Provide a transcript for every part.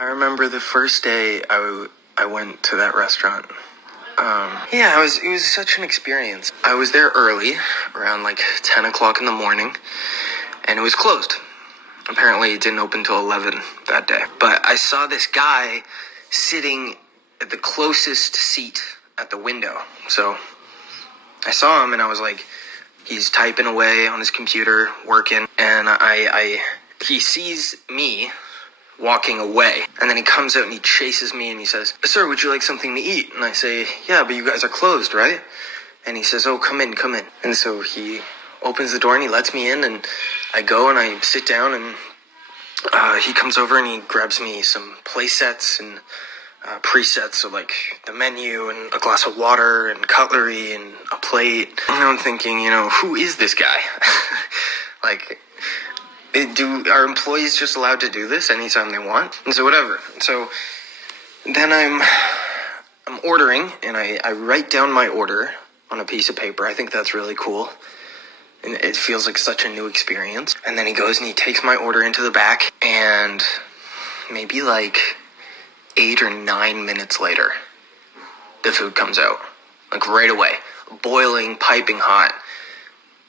I remember the first day I went to that restaurant. It was such an experience. I was there early, around like 10 o'clock in the morning, and it was closed. Apparently it didn't open till 11 that day. But I saw this guy sitting at the closest seat at the window. So I saw him and I was like, he's typing away on his computer, working, and he sees me walking away, and then he comes out and he chases me and he says, "Sir, would you like something to eat?" And I say, "Yeah, but you guys are closed, right?" And he says, "Oh, come in. And so he opens the door and he lets me in, and I go and I sit down, and he comes over and he grabs me some play sets and presets, so like the menu and a glass of water and cutlery and a plate. And I'm thinking, who is this guy? Like, are employees just allowed to do this anytime they want? And so whatever. So then I'm ordering, and I write down my order on a piece of paper. I think that's really cool. And it feels like such a new experience. And then he goes and he takes my order into the back, and maybe like 8 or 9 minutes later, the food comes out. Like right away. Boiling, piping hot.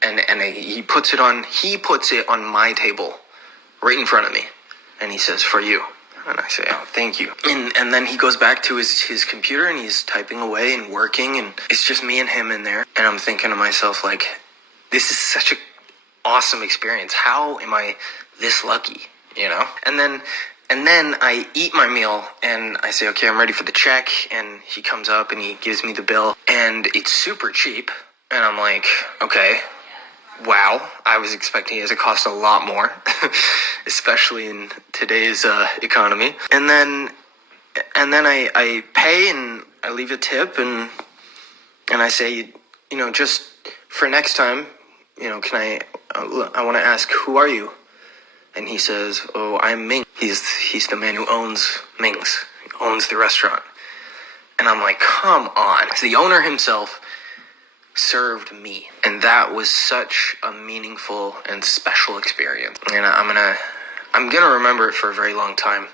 And he puts it on my table, right in front of me. And he says, "For you." And I say, "Oh, thank you." And then he goes back to his computer and he's typing away and working, and it's just me and him in there. And I'm thinking to myself, like, this is such an awesome experience. How am I this lucky, And then I eat my meal and I say, "Okay, I'm ready for the check." And he comes up and he gives me the bill, and it's super cheap. And I'm like, okay, wow, I was expecting it to cost a lot more, especially in today's economy. And then I pay and I leave a tip, and I say, just for next time, I want to ask, who are you? And he says, "Oh, I'm Minh." He's the man who owns Ming's, owns the restaurant. And I'm like, come on. So the owner himself served me, and that was such a meaningful and special experience. And I'm gonna remember it for a very long time.